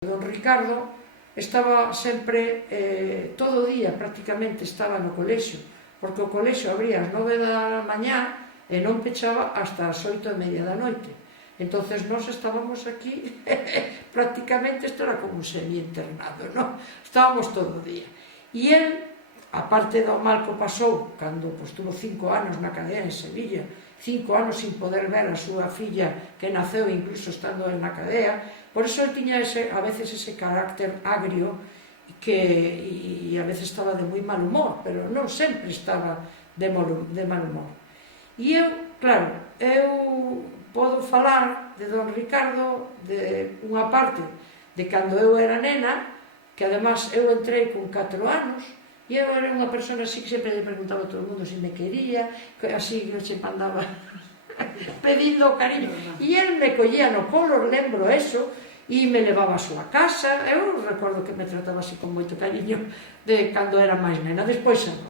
Don Ricardo estaba sempre, todo o día prácticamente estaba no colexio, porque o colexio abría ás 9 da mañá e non pechaba hasta as 8:30 da noite. Entonces nós estábamos aquí, prácticamente isto era como un semi-internado, non? Estábamos todo o día. E el, aparte do mal que pasou, cando tuvo 5 anos na cadea en Sevilla, 5 anos sin poder ver a súa filla que naceu incluso estando na cadea, por iso ele tiña a veces ese carácter agrio e a veces estaba de moi mal humor, pero non sempre estaba de mal humor. E eu, claro, podo falar de don Ricardo de unha parte de cando eu era nena, que además eu entrei con 4 anos, e eu era unha persona así que sempre le preguntaba a todo o mundo se me quería, así que sempre andaba pedindo cariño, e el me collía no colo, lembro eso, e me levaba a súa casa. Eu recordo que me trataba así con moito cariño de cando era máis nena. Despois